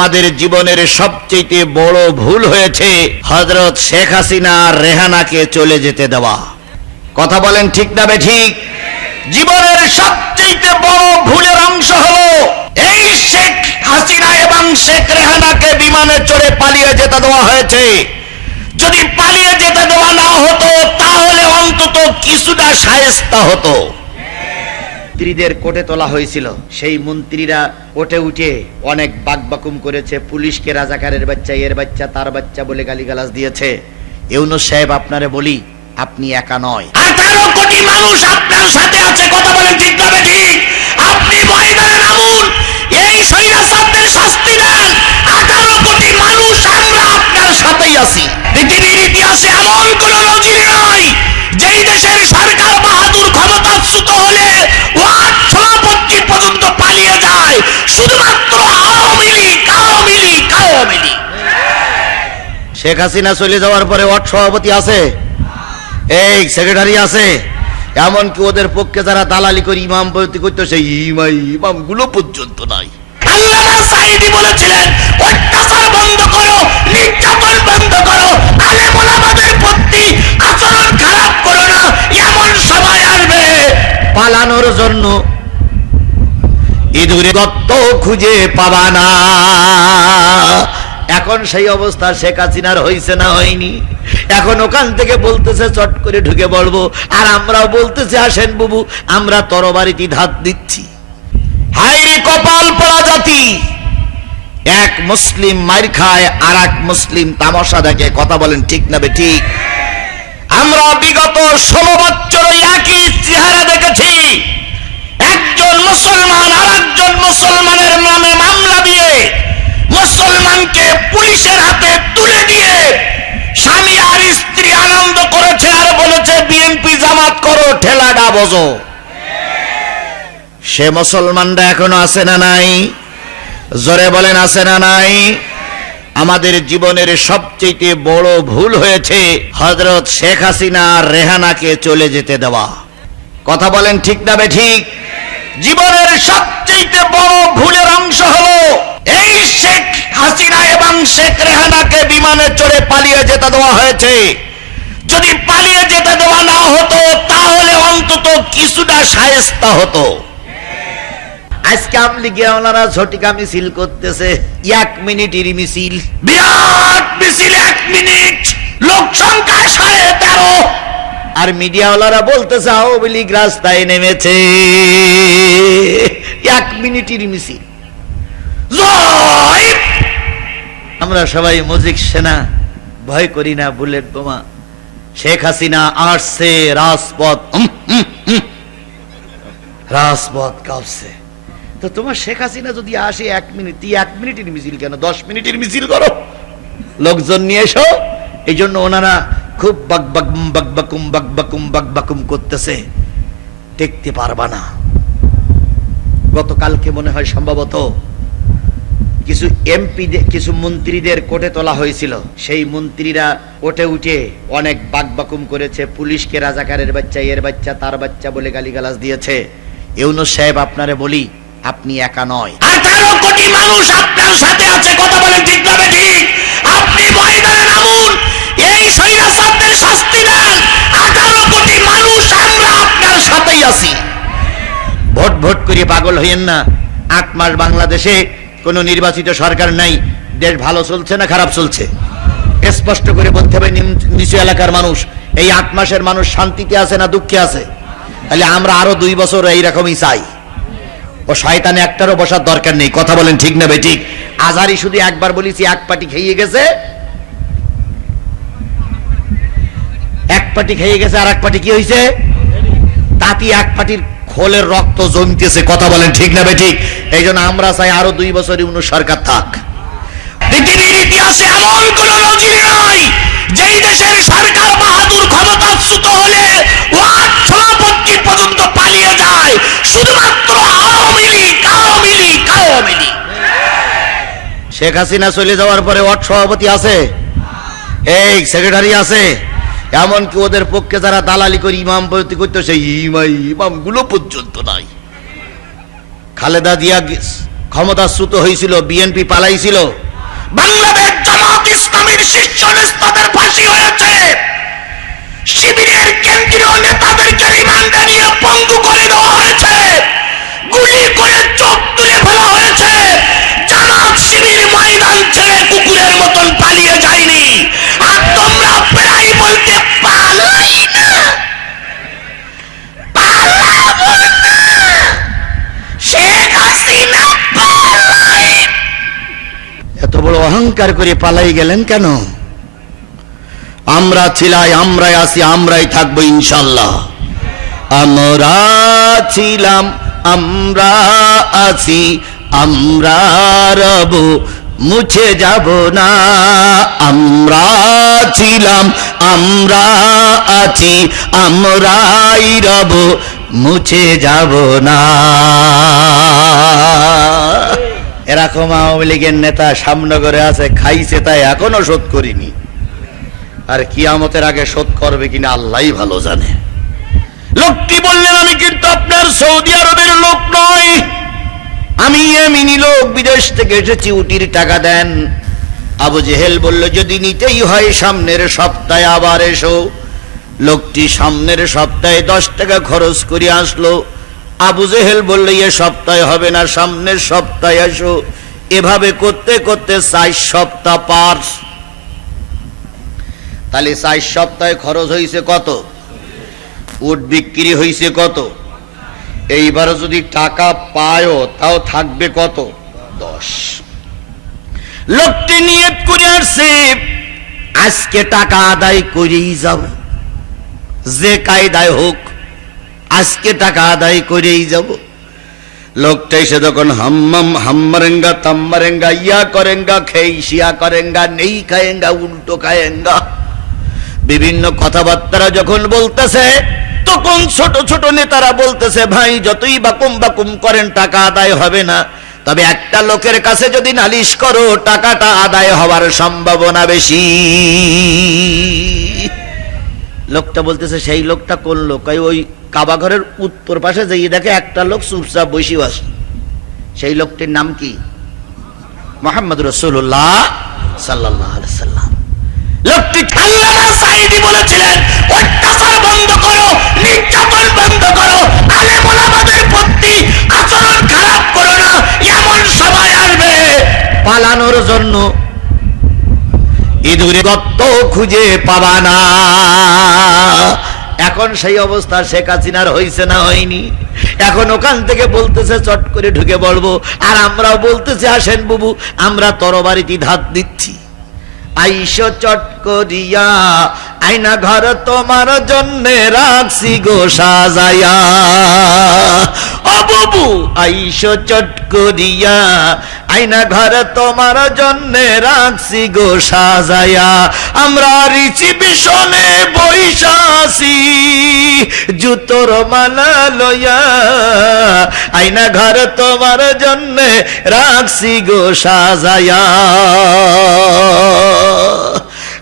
আমাদের জীবনের সবচেয়ে বড় ভুল হয়েছে হজরত শেখ হাসিনা রেহানাকে চলে যেতে দেওয়া। কথা বলেন ঠিক না ঠিক? জীবনের সবচেয়ে বড় ভুলের অংশ হলো, এই শেখ হাসিনা এবং শেখ রেহানাকে বিমানে চড়ে পালিয়ে যেতে দেওয়া হয়েছে। যদি পালিয়ে যেতে দেওয়া না হতো, তাহলে অন্তত কিছুটা সায়স্তা হতো। মন্ত্রীদের কোটে তোলা হয়েছিল। সেই মন্ত্রীরা কোটে উঠে অনেক বাকবাকুম করেছে, পুলিশকে রাজাকারের বাচ্চা, এর বাচ্চা, তার বাচ্চা বলে গালিগালাজ দিয়েছে। ইউনুস সাহেব, আপনারে বলি, আপনি একা নয়। আঠারো কোটি মানুষ আপনার সাথে আছে, কথা বলেন ঠিক না ঠিক? আপনি ময়দানে নামুন এই সৈরাসাদের শাস্তি দেন। আঠারো কোটি মানুষ আমরা আপনার সাথেই আছি। পৃথিবীর ইতিহাসে এমন কোন নজির নয় যেই দেশের ক্ষমতাচ্যুত হলে ওয়ার্ড সভাপতি পর্যন্ত পালিয়ে যায়। শুধুমাত্র আওয়ামী লীগ আওয়ামী লীগ আওয়ামী লীগ। শেখ হাসিনা চলে যাওয়ার পরে ওয়ার্ড সভাপতি আছে? এই সেক্রেটারি আছে। এমনকি ওদের পক্ষে যারা দালালি করে ইমাম প্রতি করতো সেই ইমাই ইমামগুলো পর্যন্ত নাই। আল্লামা সাইদি বলেছিলেন অত্যাচার বন্ধ করো নির্যাতন বন্ধ করো আলেম ওলামাদের প্রতি আচরণ খারাপ করো না এমন সময় আসবে পালানোর জন্য ইঁদুরে দত্ত খুঁজে পাবা না। এখন সেই অবস্থা শেখ হাসিনার হয়েছে না হয়নি। এখন ওখান থেকে বলতেছে, চট করে ঢুকে পড়ব আর আমরাও বলতেছে, আসেন বুবু, আমরা তরবারিটি ধাত দিচ্ছি। হাইরে কপাল পড়া জাতি। এক মুসলিম মার খায় আর এক মুসলিম তামাশা দেখে। কথা বলেন ঠিক না বে ঠিক? আমরা বিগত ষোলো পুলিশের হাতে তুলে দিয়ে স্বামী আর স্ত্রী আনন্দ করেছে আর বলেছে, বিএনপি জামাত করো, ঠেলাডা বোঝো। সে মুসলমানরা এখনও আছে না নাই? জোরে বলেন, আছে না নাই? আমাদের জীবনের সবচেয়ে বড় ভুল হয়েছে হজরত শেখ হাসিনা রেহানাকে চলে যেতে দেওয়া। কথা বলেন ঠিক না ঠিক? জীবনের সবচেয়ে বড় ভুলের অংশ হলো এই শেখ হাসিনা এবং শেখ রেহানাকে বিমানে চড়ে পালিয়ে যেতে দেওয়া হয়েছে। যদি পালিয়ে যেতে দেওয়া না হতো তাহলে অন্তত কিছুটা সায়স্তা হতো। আজকে আমলি গিয়ে ওনারা ঝটিকা মিছিল করতেছে এক মিনিটের মিছিল। বিরাট মিছিল এক মিনিট। লোক সংখ্যা সাড়ে তেরো। আর মিডিয়াওয়ালারা বলতেছে আওয়ামী লীগ রাস্তায় নেমেছে। এক মিনিটের মিছিল। আমরা সবাই মুজিক সেনা, ভয় করি না বুলেট বোমা। শেখ হাসিনা আসছে, রাজপথ। রাজপথ কাঁপছে। তো তোমার শেখ হাসিনা যদি আসে এক মিনিট এক মিনিটের মিছিল কেন? দশ মিনিটের মিছিল করো। লোকজন নিয়ে এসো। এই জন্য ওনারা খুব বাক বাকুম বাক বাকুম বাক বাকুম বাক, বাকুম করতেছে। দেখতে পারবা না। গতকালকে মনে হয় সম্ভবত কিছু এমপি কিছু মন্ত্রীদের কোটে তোলা হয়েছিল। সেই মন্ত্রীরা কোটে উঠে অনেক বাকবাকুম করেছে পুলিশকে রাজাকারের বাচ্চা এর বাচ্চা তার বাচ্চা বলে গালিগালাজ দিয়েছে। ইউনুস সাহেব আপনারে বলি আপনি একা নয়। আঠারো কোটি মানুষ আপনার সাথে আছে কথা বলেন ঠিক না ঠিক আপনি ময়দানে নামুন এই সৈরাসাদের শাস্তি দেন। আঠারো কোটি মানুষ আমরা আপনার সাথেই আছি। ভোট ভোট করে পাগল হইয়েন না। আট মাস বাংলাদেশে কোনো নির্বাচিত সরকার নাই। দেশ ভালো চলছে না খারাপ চলছে? স্পষ্ট করে বলতে হবে নিচু এলাকার মানুষ, এই আট মাসের মানুষ শান্তিতে আছে না দুঃখে আছে? তাহলে আমরা আরও দুই বছর এইরকমই চাই। ও শয়তানে একটারও বসার দরকার নেই। কথা বলেন ঠিক না ঠিক আজারি শুধু একবার বলেছি, এক পাটি খেয়ে গেছে। এক পাটি খেয়ে গেছে আর এক পাটি কি হয়েছে তাতি এক পাটির খোলের রক্ত জমতেছে, কথা বলেন ঠিক না ঠিক এই জন্য আমরা চাই আরও দুই বছর ইউনু সরকার থাক। পৃথিবীর ইতিহাসে এমন কোন নজির নয় যেই দেশের সরকার বাহাদুর ক্ষমতাচ্যুত হলে ওয়ার্ড সভাপতি পর্যন্ত পালিয়ে যায়, শুধুমাত্র আওয়ামী লীগ আওয়ামী লীগ আওয়ামী লীগ। শেখ হাসিনা চলে যাওয়ার পরে ওয়ার্ড সভাপতি আছে? এই সেক্রেটারি আছে? এমনকি ওদের পক্ষে যারা দালালি করে ইমাম প্রতি করতো, সেই ইমাই ইমামগুলো পর্যন্ত নাই। খালেদা জিয়া ক্ষমতাচ্যুত হয়েছিল, বিএনপি পালাইছিল। বাংলাদেশ জামাত ইসলামীর শীর্ষ নেতাদের ফাঁসি হয়েছে। শিবিরের কেন্দ্রীয় নেতাদেরকে রিমান্ডে নিয়ে পঙ্গু করে দেওয়া হয়েছে। গুলি করে চোখ তুলে ফেলা হয়েছে। অহংকার করে পালাই গেলেন কেন? আমরা ছিলাই, আমরাই আছি, আমরাই থাকব ইনশাল্লাহ আমরা ছিলাম, আমরা আছি, আমরা রব, মুছে যাব না। আমরা ছিলাম, আমরা আছি, আমরাই রব, মুছে যাব না। এরকম আওয়ামী লীগের নেতা সামনগরে আছে, খাইছে তাই এখনও শোধ করিনি। আর কিয়ামতের আগে শোধ করবে কিনা আল্লাহ ভালো জানে। লোকটি বললেন, আমি কিন্তু আপনার সৌদি আরবের লোক নয় আমি এমিনি লোক, বিদেশ থেকে এসেছি, উটির টাকা দেন। আবু জেহেল বলল, যদি নিতেই হয় সামনের সপ্তাহে আবার এসো। লোকটি সামনের সপ্তাহে দশ টাকা খরচ করে আসলো। আবু জেহেল বলল, এ সপ্তাহে হবে না, সামনের সপ্তাহে আসো। এভাবে করতে করতে চার সপ্তাহ পার। তাহলে চার সপ্তাহে খরচ হয়েছে কত? উট বিক্রি হয়েছে কত? এইবার যদি টাকা পায়ও, তাও থাকবে কত? দশ। লোকটি নিয়ত করে আসছে, আজকে টাকা আদায় করেই যাব। যে কায়দায় হোক আজকে টাকা আদায় করেই যাব। লোকটা এসে তখন হাম্মাম, হাম্মারেঙ্গা, তাম্মারেঙ্গা, ইয়া করেঙ্গা, খেই, শিয়া করেঙ্গা, নেই খায়েঙ্গা, উল্টো খায়েঙ্গা। বিভিন্ন কথাবার্তারা যখন বলতেছে, তখন ছোট ছোট নেতারা বলতেছে, ভাই, যতই বাকুম বাকুম করেন, টাকা আদায় হবে না। তবে একটা লোকের কাছে যদি নালিশ করো, টাকাটা আদায় হওয়ার সম্ভাবনা বেশি। লোকটা বলতেছে, সেই লোকটা কোন লোক? ওই কাবা ঘরের উত্তর পাশে যেয়ে দেখে একটা লোক চুপচাপ বসে আছে। সেই লোকটির নাম কি? মোহাম্মদ রসুল্লাহ সাল্লাহ সাল্লাম। লোকটি সাইদি বলেছিলেন, অত্যাচার বন্ধ করো, নির্যাতন বন্ধ করো ওলামাদের প্রতি আচরণ খারাপ করো না, এমন সময় আসবে। পালানোর জন্য ইঁদুরে গত্ত খুঁজে পাবা না। এখন সেই অবস্থা শেখ হাসিনার হয়েছে না হয়নি। এখন ওখান থেকে বলতেছে, চট করে ঢুকে বলব, আর আমরাও বলতেছি, আসেন বুবু, আমরা তরবারিটি ধাত দিচ্ছি। আইসো চট করিয়া আইনা ঘর তোমার জন্য রাখছি গো সাজায়া। ও বুবু, আইসো চট করিয়া। আইনা ঘর তোমার জন্য রাখছি গো সাজায়া। আমরা রিচি বিশনে বৈশাসি, জুতোর মালা লইয়া। আইনা ঘর তোমার জন্য রাখছি গো সাজায়া।